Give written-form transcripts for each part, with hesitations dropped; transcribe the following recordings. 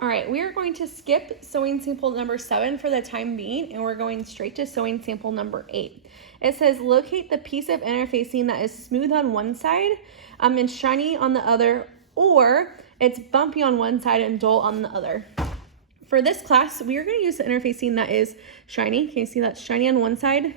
All right, we are going to skip sewing sample number 7 for the time being, and we're going straight to sewing sample number 8. It says locate the piece of interfacing that is smooth on one side and shiny on the other, or it's bumpy on one side and dull on the other. For this class, we are going to use the interfacing that is shiny. Can you see that's shiny on one side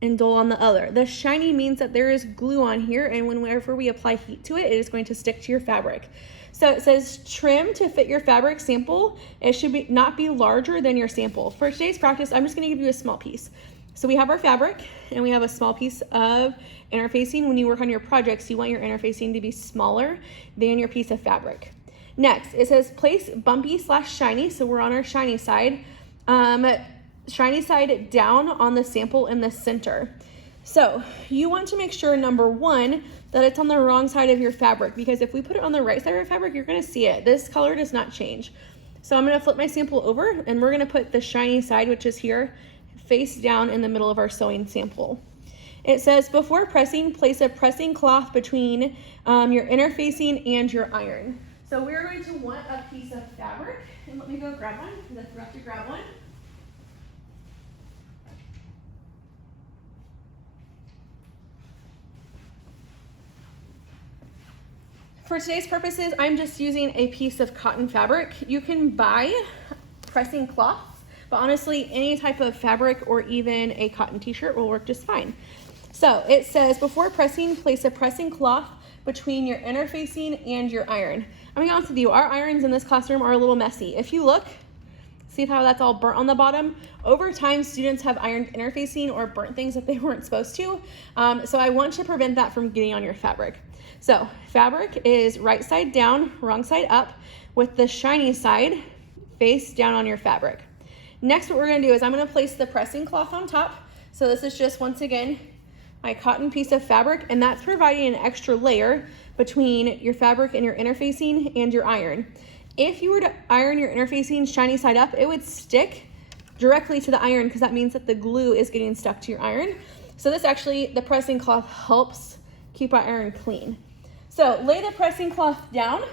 and dull on the other? The shiny means that there is glue on here, and whenever we apply heat to it, it is going to stick to your fabric. So it says trim to fit your fabric sample. It should not be larger than your sample. For today's practice, I'm just going to give you a small piece. So we have our fabric and we have a small piece of interfacing. When you work on your projects, you want your interfacing to be smaller than your piece of fabric. Next, it says place bumpy/shiny. So we're on our shiny side. Shiny side down on the sample in the center. So you want to make sure, number one, that it's on the wrong side of your fabric, because if we put it on the right side of your fabric, you're gonna see it. This color does not change. So I'm gonna flip my sample over and we're gonna put the shiny side, which is here, face down in the middle of our sewing sample. It says before pressing, place a pressing cloth between your interfacing and your iron. So we're going to want a piece of fabric, and let me go grab one, because I forgot to grab one. For today's purposes, I'm just using a piece of cotton fabric. You can buy pressing cloths, but honestly, any type of fabric or even a cotton t-shirt will work just fine. So it says, before pressing, place a pressing cloth between your interfacing and your iron. I'm gonna be honest with you, our irons in this classroom are a little messy. If you look, see how that's all burnt on the bottom? Over time, students have ironed interfacing or burnt things that they weren't supposed to. So I want to prevent that from getting on your fabric. So fabric is right side down, wrong side up, with the shiny side face down on your fabric. Next, what we're gonna do is I'm gonna place the pressing cloth on top. So this is just, once again, my cotton piece of fabric, and that's providing an extra layer between your fabric and your interfacing and your iron. If you were to iron your interfacing shiny side up, it would stick directly to the iron, because that means that the glue is getting stuck to your iron. So this actually, the pressing cloth helps keep our iron clean. So lay the pressing cloth down.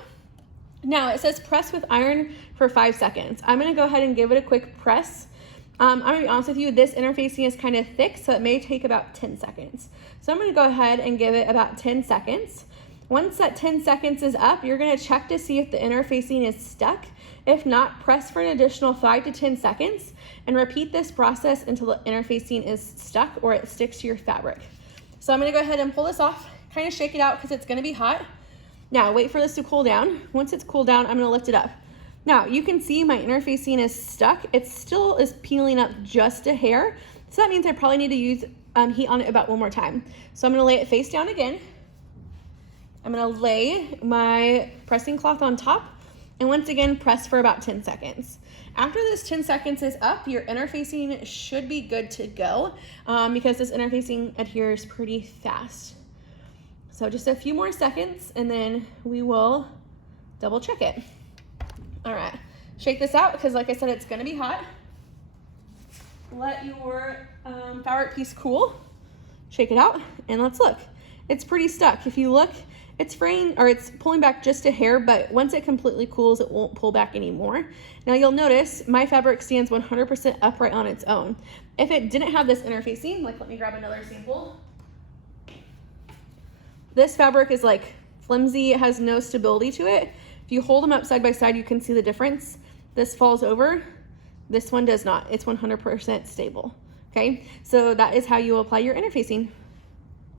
Now it says press with iron for 5 seconds. I'm gonna go ahead and give it a quick press. I'm gonna be honest with you, this interfacing is kind of thick, so it may take about 10 seconds. So I'm gonna go ahead and give it about 10 seconds. Once that 10 seconds is up, you're gonna check to see if the interfacing is stuck. If not, press for an additional 5 to 10 seconds and repeat this process until the interfacing is stuck or it sticks to your fabric. So I'm gonna go ahead and pull this off, kind of shake it out because it's gonna be hot. Now wait for this to cool down. Once it's cooled down, I'm gonna lift it up. Now you can see my interfacing is stuck. It still is peeling up just a hair. So that means I probably need to use heat on it about one more time. So I'm gonna lay it face down again. I'm gonna lay my pressing cloth on top, and once again, press for about 10 seconds. After this 10 seconds is up, your interfacing should be good to go because this interfacing adheres pretty fast. So just a few more seconds and then we will double check it. All right, shake this out because like I said, it's gonna be hot. Let your fabric piece cool, shake it out, and let's look. It's pretty stuck. If you look, it's fraying, or it's pulling back just a hair, but once it completely cools, it won't pull back anymore. Now you'll notice my fabric stands 100% upright on its own. If it didn't have this interfacing, like let me grab another sample. This fabric is like flimsy, it has no stability to it. If you hold them up side by side, you can see the difference. This falls over, this one does not. It's 100% stable, okay? So that is how you apply your interfacing.